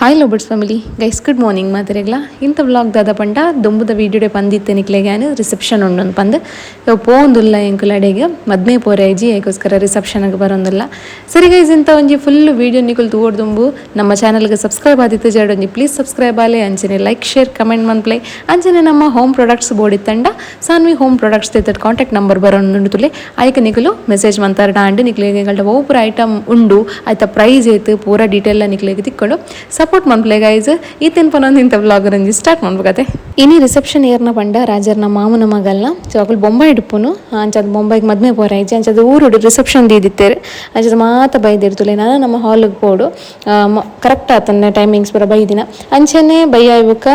hi lovebirds family guys good morning ಮಾತಿರೆಗ್ಲ ಇಂಥ vlog ದಾದ ಪಂಡ ದೊಂಬುದ ವೀಡಿಯೋಡೆ ಪಂದಿತ್ತೆ ನಿಕ್ಲೆಗಾನು ರಿಸೆಪ್ಷನ್ ಉಂಡು ಪಂದು ಪೋಂದುಲ್ಲ ಎಂಕುಲಡೆಗೆ ಮದ್ಮೆ ಪೋರೆಜಿ ಏಕೋಸ್ಕರ ರಿಸೆಪ್ಷನ್ಗೆ ಬರೋಂದಿಲ್ಲ ಸರಿ ಗೈಸ್ ಇಂಥ ಒಂಜಿ ಫುಲ್ ವೀಡಿಯೋ ನಿಕುಲು ತೋಡ್ದುಂಬು ನಮ್ಮ ಚಾನಲ್ಗೆ ಸಬ್ಸ್ಕ್ರೈಬ್ ಆದಿತ್ತು ಜಾಡೊಂಜಿ ಪ್ಲೀಸ್ ಸಬ್ಸ್ಕ್ರೈಬ್ ಆಲೆ ಅಂಚನೆ ಲೈಕ್ ಶೇರ್ ಕಮೆಂಟ್ ಮನ್ಪ್ಲೈ ಅಂಚನೆ ನಮ್ಮ ಹೋಮ್ ಪ್ರಾಡಕ್ಟ್ಸ್ ಬೋರ್ಡ್ ಇತ್ತಂಡ ಸಾನ್ವಿ ಹೋಮ್ ಪ್ರಾಡಕ್ಟ್ಸ್ ತಿತ್ತ ಕಾಂಟ್ಯಾಕ್ಟ್ ನಂಬರ್ ಬರೋಂದು ತುಲೆ ಆಯ್ಕೆ ನಿಕುಲು ಮೆಸೇಜ್ ಮಂತಾರ ಆಂಡ್ ನಿಕ್ಲೆಗೆ ಒಬ್ಬರ ಐಟಮ್ ಉಂಡು ಆಯ್ತಾ ಪ್ರೈಸ್ ಐತು ಪೂರ ಡೀಟೇಲ್ ನಿಕ್ಲೆಗೆ ತಿಕ್ಕೊಂಡು ಸಪೋರ್ಟ್ ಮನ್ಪ್ಲೆ ಗೈಸ್ ಈತೇನು ಪನೊಂದು ಇಂಥ ವ್ಲಾಗ್ ರಂಜಿ ಸ್ಟಾರ್ಟ್ ಮಾಡ್ಬೇಕತೆ ಇನಿ ರಿಸೆಪ್ಷನ್ ಏರ್ನ ಪಂಡ ರಾಜರ್ನ ಮಾಮನ ಮಗಲ್ನ ಚೌಕಲ್ ಬೊಂಬೈ ಇಡ್ಪುನು ಅಂಚದ ಬೊಂಬೈಗೆ ಮದ್ಮೆ ಪೋರಾಯ್ಚಿ ಅಂಚದ ಊರುಡು ರಿಸೆಪ್ಷನ್ ದೀದಿತ್ತೇರು ಅಂಚದ ಮಾತ ಬೈದಿರ್ತುಲೆ ನಾನು ನಮ್ಮ ಹಾಲಿಗೆ ಪೋಡು ಕರೆಕ್ಟ್ ಆತನ ಟೈಮಿಂಗ್ಸ್ ಪೂರ ಬೈದಿನ ಅಂಚನೆ ಬೈಯಾಯ್ಬುಕ್ಕ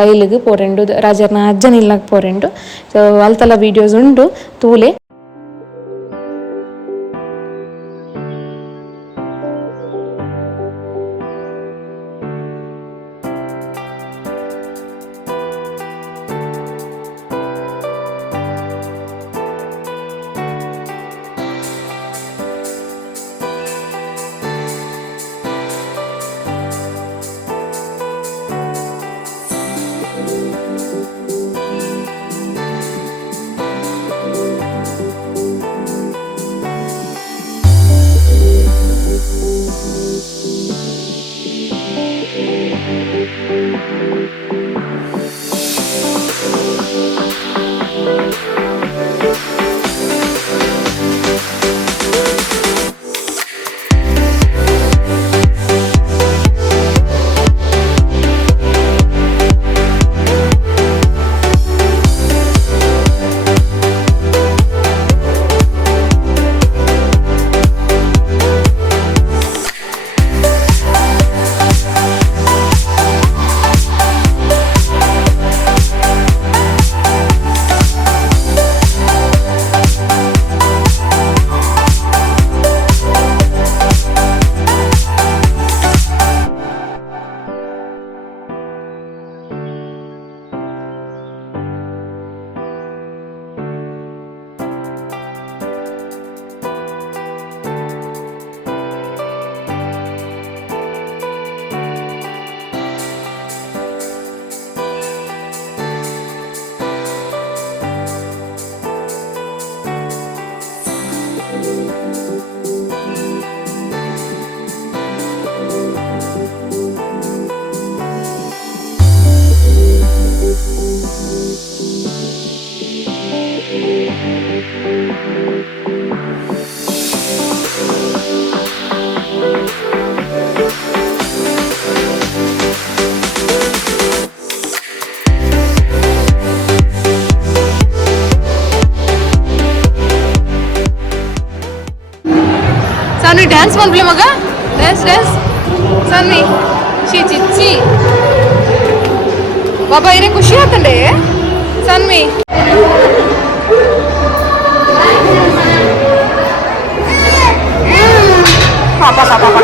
ಬೈಲಿಗೆ ಪೋರೆಂಡು ರಾಜರ್ನ ಅಜ್ಜನಿಲ್ಲಾಗ ಪೋರೆಂಡು ಸೊ ಅಲ್ತೆಲ್ಲ ವೀಡಿಯೋಸ್ ಉಂಡು ತೂಲೆ सानवी डांस मन्प्ले मग डांस डांस सानवी ची ची ची बाबा इने खुशी आतंडे सानवी पापा पापा पापा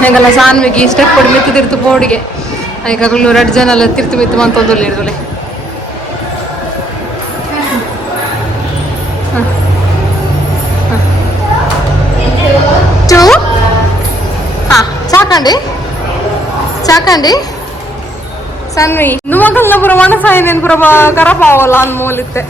ಹೆಂಗಲ್ಲ ಸಾನ್ವಿಗೆ ಸ್ಟೆಪ್ ಕೊಡಿ ಮಿತ್ತು ತಿರ್ತು ಬೋರ್ಡಿಗೆ ಐಕಾಗಲು 2 ಜನ ಎಲ್ಲ ತಿರ್ತು ಮಿತ್ತು ಮಂತೊಂದುಲ್ಲೆ ಇರ್ದುಲೆ చాకండి సన్వి నువ్వు కన్నా పుర మనసాయి నేను పుర కరపావాల అని మూలితే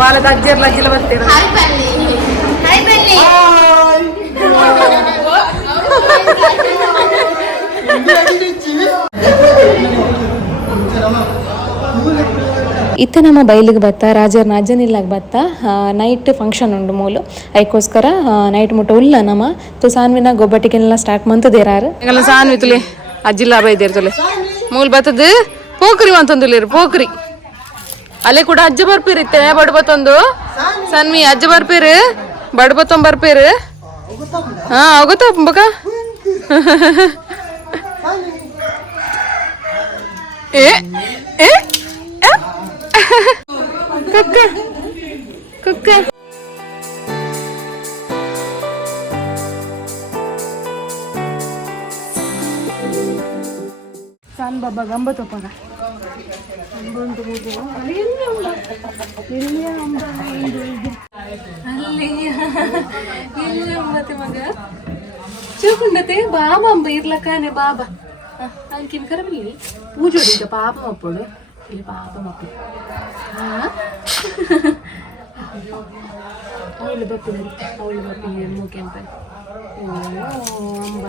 ಬಾಲದ ಅಜ್ಜರ್ಲ ಅಜ್ಜಿಲ ಬರ್ತೀರ ಇತ್ತೆ ನಮ್ಮ ಬೈಲಿಗೆ ಬತ್ತ ರಾಜರ್ನ ಅಜ್ಜನಿಲ್ಲಾಗ ಬತ್ತ ನೈಟ್ ಫಂಕ್ಷನ್ ಉಂಡು ಮೂಲು ಅದಕ್ಕೋಸ್ಕರ ನೈಟ್ ಮುಟ್ಟ ಉಲ್ಲ ನಮ್ಮ ತು ಸಾನ್ವಿನ ಗೊಬ್ಬಟ್ಟಿಗೆಲ್ಲ ಸ್ಟಾರ್ಟ್ ಮಂತದೇರಾರು ಈಗೆಲ್ಲ ಸಾನ್ವಿ ತುಲಿ ಅಜ್ಜಿಲ್ಲ ಬೈದೇರು ತುಲಿ ಮೂಲ್ ಬತ್ತದ ಪೋಖ್ರಿ ಅಂತಂದುಲಿರು ಪೋಖ್ರಿ ಅಲ್ಲೇ ಕೂಡ ಅಜ್ಜ ಬರ್ಪಿರಿತ್ತೆ ಬಡ್ಬತ್ತೊಂದು ಸನ್ವಿ ಅಜ್ಜ ಬರ್ಪೀರು ಬಡ್ಬತ್ತೊಂದು ಬರ್ಪೀರು ಹಾ ಆಗುತ್ತಾ ಬಕ ಏ ಏ ಕಕ್ಕ ಕಕ್ಕ ಸಾನ್ ಬಾಬಾ ಗಂಬ ತಪ್ಪಗ ಮಗ ಚೂಕುಂಡತೆ ಬಾಬಾ ಅಂಬ ಇರ್ಲಕ್ಕಾನೆ ಬಾಬಾ ಅಂಕಿನ ಕರಬಿಲ್ಲಿ ಪೂಜೋಡಿಗ ಪಾಪ ಮಪ್ಪಳು ಇಲ್ಲಿ ಪಾಪ ಮಕ್ಕಳು ಅವಳು ಬರ್ತೀನಿ ಮೂಕೆ ಅಂತ ಅಂಬ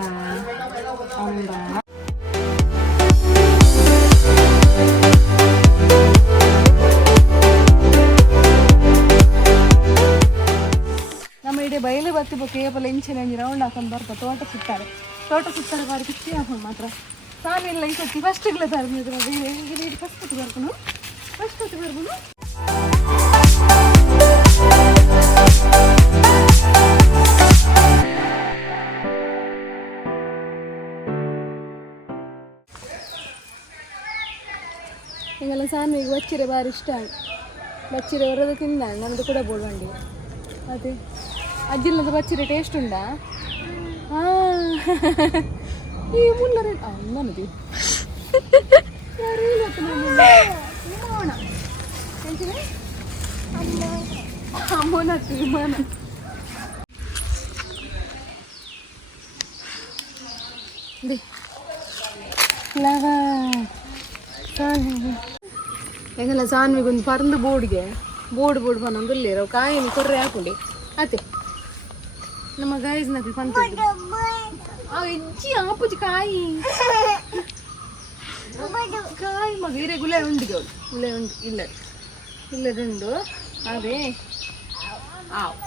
ಅಂಬ ನಮ್ಮ ಇಡೀ ಬಯಲು ಬತ್ತಿ ಕೇವಲ ಇಂಚಿನ ರೌಂಡ್ ಹಾಕೊಂಡು ಬರ್ತಾರೆ ತೋಟ ಸುತ್ತಾರೆ ಬಾರಿ ಕಿಚ್ಚಿ ಹಾಕೊಂಡು ಮಾತ್ರ ನಾನಿಲ್ಲ ಇಂಕಿ ಫಸ್ಟ್ ಇಲ್ಲ ತರ್ಮಿದ್ರು ಫಸ್ಟ್ ಹೊತ್ತು ಬರ್ಬೋದು ಈಗೆಲ್ಲ ಸಾನ್ವಿಗೆ ಬಚ್ಚಿರೆ ಭಾರಿ ಇಷ್ಟ ಬಚ್ಚಿರೆ ಹೊರದು ತಿಂದ ನನ್ನದು ಕೂಡ ಬೋಳ್ವಂಡಿ ಅದೇ ಅಜ್ಜಿಲ್ಲದ ಬಚ್ಚಿರೆ ಟೇಸ್ಟ್ ಉಂಡಾ ಈ ಮುಲ್ಲರೆ ನನ್ನದು ಅಮ್ಮನ ತೀರ್ಮಾನ ಈಗೆಲ್ಲ ಸಾನ್ವಿಗೊಂದು ಪರಂದು ಬೋರ್ಡ್ ಬಂದೊಂದು ಇಲ್ಲಿರೋ ಕಾಯಿನ ಕೊರ್ರೆ ಹಾಕೊಂಡಿ ಆತೆ ನಮ್ಮ ಗಾಯಸ್ನಕ್ಕೆ ಪಂತ ಇಜ್ಜಿ ಆಪುಜಿ ಕಾಯಿ ಮಗ ಇರೇ ಗುಳೆ ಉಂಡಿಗೆ ಗುಳೆ ಉಂಡು ಇಲ್ಲದುಂಡು ಅದೇ ಆವ್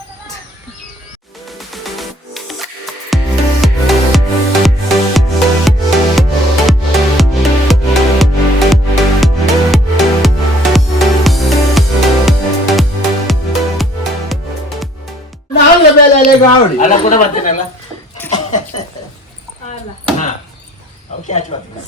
ಅಲ್ಲ ಕೂಡ ಬರ್ತೀನಲ್ಲ ಹಾ ಓಕೆ ಆಚೆ ಬರ್ತೀನಿ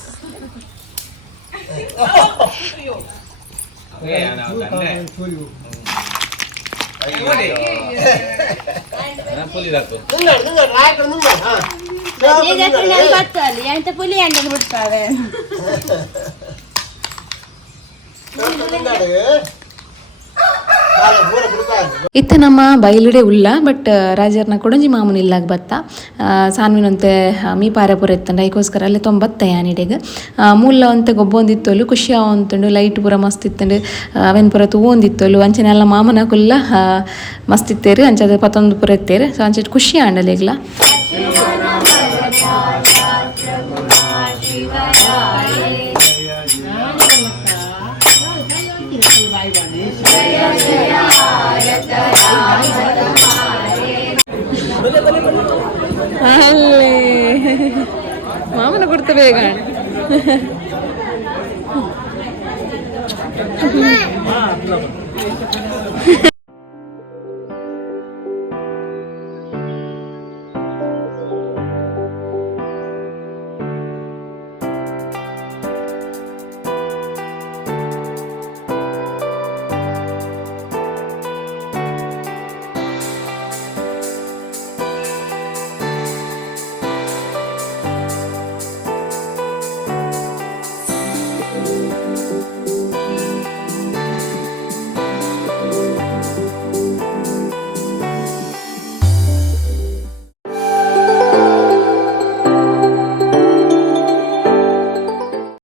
పులి ఎండలు పుట్టావే ಇತ್ತ ನಮ್ಮ ಬೈಲುಡೆ ಉಲ್ಲ ಬಟ್ ರಾಜರ್ನ ಕೊಡಂಜಿ ಮಾಮೂನ್ ಇಲ್ಲಾಗ ಬತ್ತ ಸಾನ್ವಿನಂತೆ ಮೀ ಪಾರಪುರ ಇತ್ತಂಡ ಅದಕ್ಕೋಸ್ಕರ ಅಲ್ಲೇ ತೊಂಬತ್ತ ಯಾನಿಡೆಗೆ ಮೂಲ ಅಂತೆ ಗೊಬ್ಬೊಂದಿತ್ತೋಲು ಖುಷಿ ಅವಂತುಂಡು ಲೈಟ್ ಪೂರ ಮಸ್ತ್ ಇತ್ತಂಡು ಅವೆನ್ ಪೂರ ತೂವೊಂದಿತ್ತೋಲು ಅಂಚನೆ ಎಲ್ಲ ಮಾಮನ ಕುಲ್ಲ ಮಸ್ತ್ ಇತ್ತೇರು ಅಂಚದ ಪತ್ತೊಂದು ಪೂರ ಇತ್ತೇರು ಸೊ ಅಂಚೆ ಖುಷಿ ಆಂಡಲೇಗ್ಲ ಅಲ್ಲೇ ಮಾಮನ ಕೊಡ್ತ ಬೇಗ